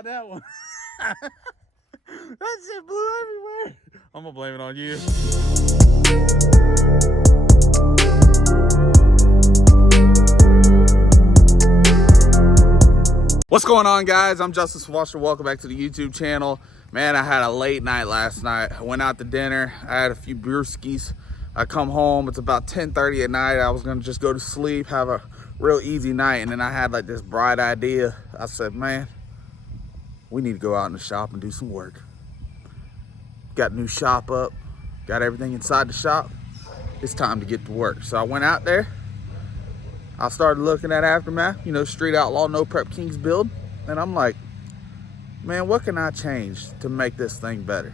about that one? That shit blew everywhere. I'm gonna blame it on you. What's going on, guys? I'm justinswanstrom. Welcome back to the YouTube channel. Man, I had a late night last night. I went out to dinner. I had a few brewskis. I come home. It's about 10:30 at night. I was gonna just go to sleep, have a real easy night, and then I had like this bright idea. I said, man, we need to go out in the shop and do some work. Got a new shop up, got everything inside the shop. It's time to get to work. So I went out there. I started looking at Aftermath, you know, Street Outlaw, No Prep Kings build. And I'm like, man, what can I change to make this thing better?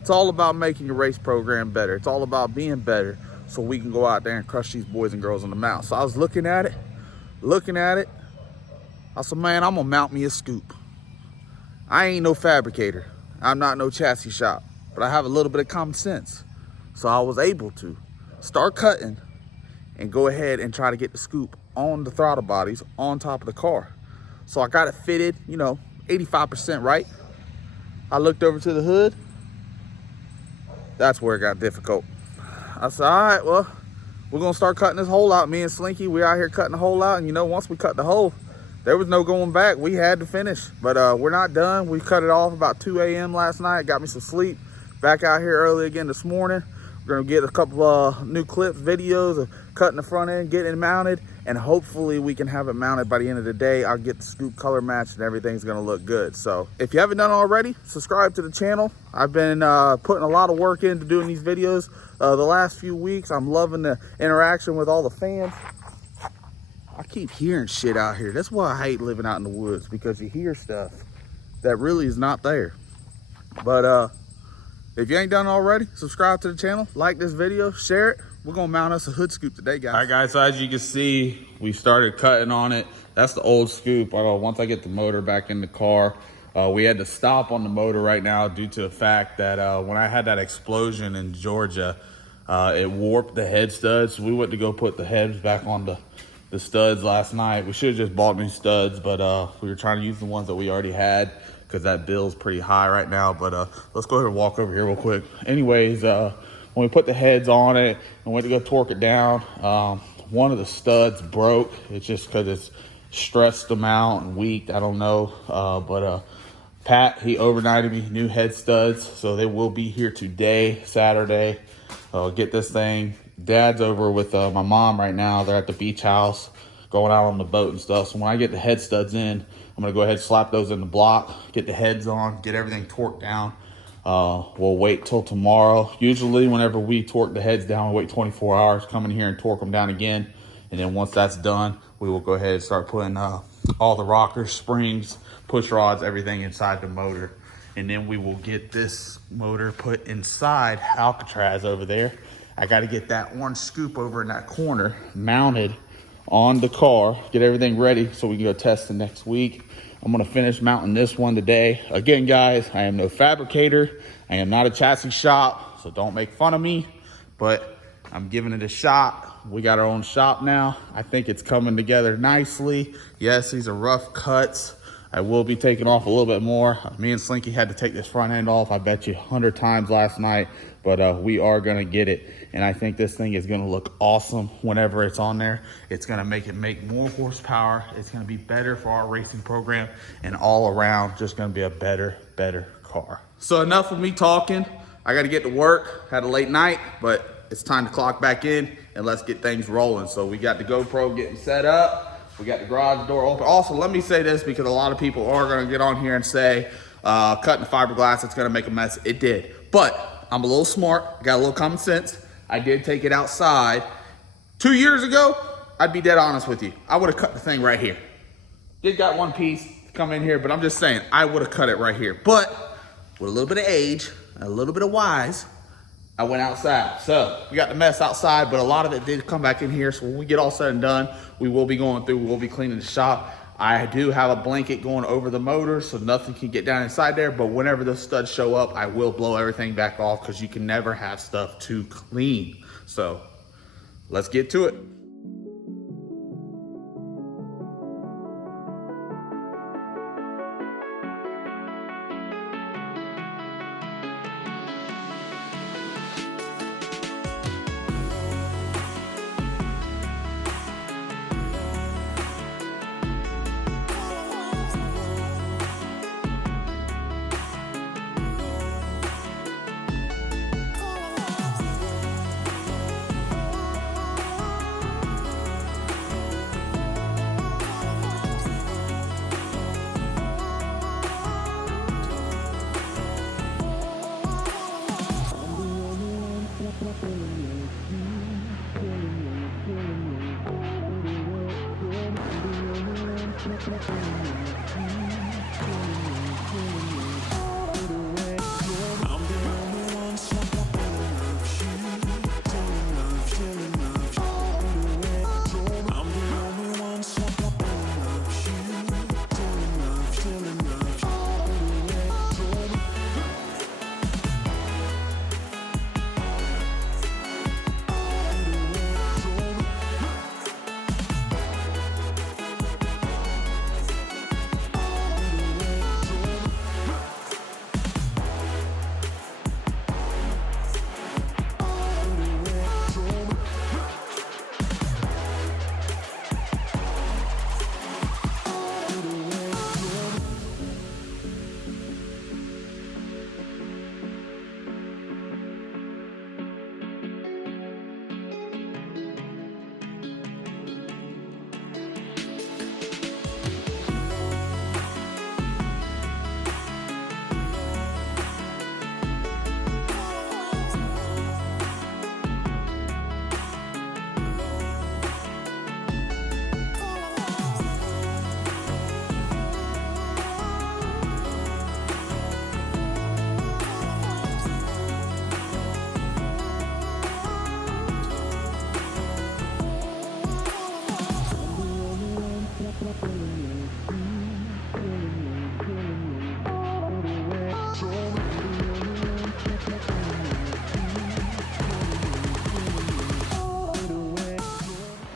It's all about making your race program better. It's all about being better so we can go out there and crush these boys and girls in the mouth. So I was looking at it. I said, man, I'm gonna mount me a scoop. I ain't no fabricator. I'm not no chassis shop, but I have a little bit of common sense. So I was able to start cutting and go ahead and try to get the scoop on the throttle bodies on top of the car. So I got it fitted, you know, 85% right. I looked over to the hood. That's where it got difficult. I said, all right, well, we're gonna start cutting this hole out. Me and Slinky, we out here cutting the hole out. And you know, once we cut the hole, there was no going back. We had to finish, but we're not done. We cut it off about 2 a.m. last night. Got me some sleep. Back out here early again this morning. We're gonna get a couple new clips, videos of cutting the front end, getting it mounted, and hopefully we can have it mounted by the end of the day. I'll get the scoop color matched and everything's gonna look good. So if you haven't done it already, subscribe to the channel. I've been putting a lot of work into doing these videos the last few weeks. I'm loving the interaction with all the fans. I keep hearing shit out here. That's why I hate living out in the woods, because you hear stuff that really is not there. But if you ain't done already, subscribe to the channel, like this video, share it. We're gonna mount us a hood scoop today, guys. All right, guys, so as you can see, we started cutting on it. That's the old scoop. Once I get the motor back in the car, we had to stop on the motor right now due to the fact that when I had that explosion in Georgia, it warped the head studs. So we went to go put the heads back on the studs last night. We should have just bought new studs, but we were trying to use the ones that we already had because that bill's pretty high right now. But let's go ahead and walk over here real quick. Anyways, when we put the heads on it and went to go torque it down, one of the studs broke. It's just because it's stressed them out and weaked. I don't know. But Pat, he overnighted me new head studs. So they will be here today, Saturday. Get this thing. Dad's over with my mom right now. They're at the beach house going out on the boat and stuff. So when I get the head studs in, I'm gonna go ahead and slap those in the block, get the heads on, get everything torqued down. We'll wait till tomorrow. Usually whenever we torque the heads down, we wait 24 hours, come in here and torque them down again. And then once that's done, we will go ahead and start putting all the rockers, springs, push rods, everything inside the motor. And then we will get this motor put inside Alcatraz over there. I got to get that one scoop over in that corner mounted on the car, get everything ready so we can go test it next week. I'm going to finish mounting this one today. Again, guys, I am no fabricator. I am not a chassis shop, so don't make fun of me, but I'm giving it a shot. We got our own shop now. I think it's coming together nicely. Yes, these are rough cuts. I will be taking off a little bit more. Me and Slinky had to take this front end off, I bet you 100 times last night, but we are gonna get it. And I think this thing is gonna look awesome whenever it's on there. It's gonna make it make more horsepower. It's gonna be better for our racing program, and all around just gonna be a better car. So enough of me talking. I gotta get to work. Had a late night, but it's time to clock back in and let's get things rolling. So we got the GoPro getting set up. We got the garage door open. Also, let me say this, because a lot of people are gonna get on here and say, cutting fiberglass, it's gonna make a mess. It did, but I'm a little smart, got a little common sense. I did take it outside. 2 years ago, I'd be dead honest with you. I would've cut the thing right here. Did got one piece to come in here, but I'm just saying, I would've cut it right here. But with a little bit of age, a little bit of wise, I went outside. So we got the mess outside, but a lot of it did come back in here. So when we get all said and done, we will be going through, we'll be cleaning the shop. I do have a blanket going over the motor so nothing can get down inside there, but whenever the studs show up, I will blow everything back off because you can never have stuff too clean. So let's get to it.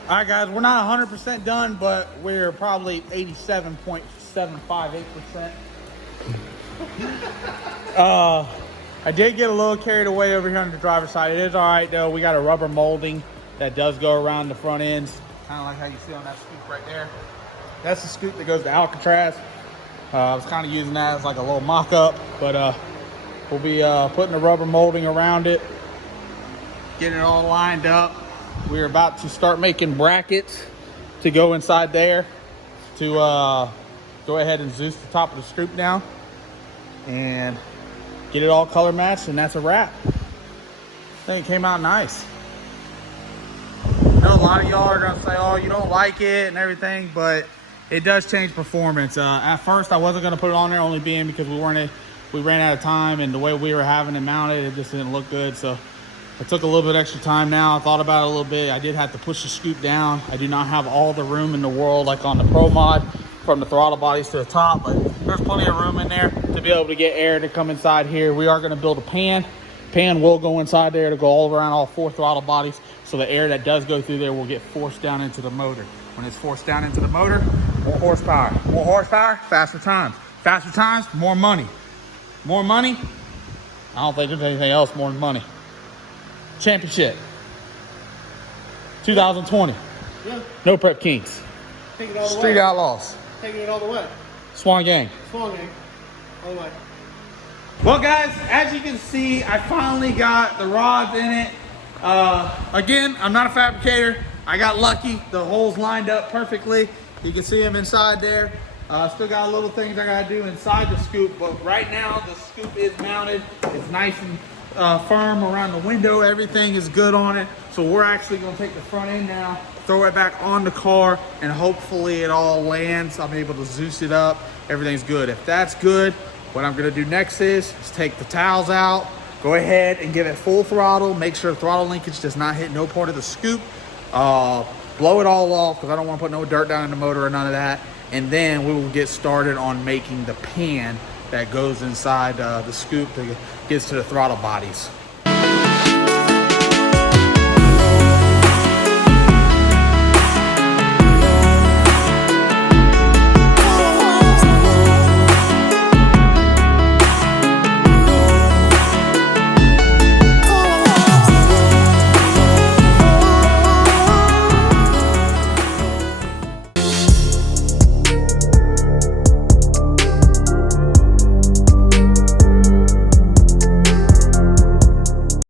All right, guys, we're not 100% done, but we're probably 87.758%. I did get a little carried away over here on the driver's side. It is all right, though. We got a rubber molding that does go around the front ends, kind of like how you see on that scoop right there. That's the scoop that goes to Alcatraz. I was kind of using that as like a little mock-up, but we'll be putting the rubber molding around it, getting it all lined up. We're about to start making brackets to go inside there to go ahead and Zeus the top of the scoop down and get it all color matched, and that's a wrap. I think it came out nice. I know a lot of y'all are gonna say, oh, you don't like it and everything, but it does change performance. At first I wasn't gonna put it on there, only being because we ran out of time, and the way we were having it mounted, it just didn't look good. So I took a little bit extra time now. I thought about it a little bit. I did have to push the scoop down. I do not have all the room in the world like on the Pro Mod from the throttle bodies to the top, but there's plenty of room in there to be able to get air to come inside here. We are going to build a pan. Pan will go inside there to go all around all 4 throttle bodies, so the air that does go through there will get forced down into the motor. When it's forced down into the motor, more horsepower. More horsepower, faster times. Faster times, more money. More money, I don't think there's anything else more than money. Championship 2020. Yeah. No Prep Kings. Take it all the Street way. Outlaws. Taking it all the way. Swan Gang. Swan Gang. All the way. Well, guys, as you can see, I finally got the rods in it. Again, I'm not a fabricator. I got lucky. The holes lined up perfectly. You can see them inside there. Still got a little things I gotta do inside the scoop, but right now the scoop is mounted. It's nice and firm around the window. Everything is good on it. So we're actually gonna take the front end now, throw it back on the car, and hopefully it all lands. I'm able to Zeus it up. Everything's good. If that's good, what I'm gonna do next is take the towels out, go ahead and give it full throttle, make sure the throttle linkage does not hit no part of the scoop. Blow it all off because I don't want to put no dirt down in the motor or none of that. And then we will get started on making the pan that goes inside the scoop that gets to the throttle bodies.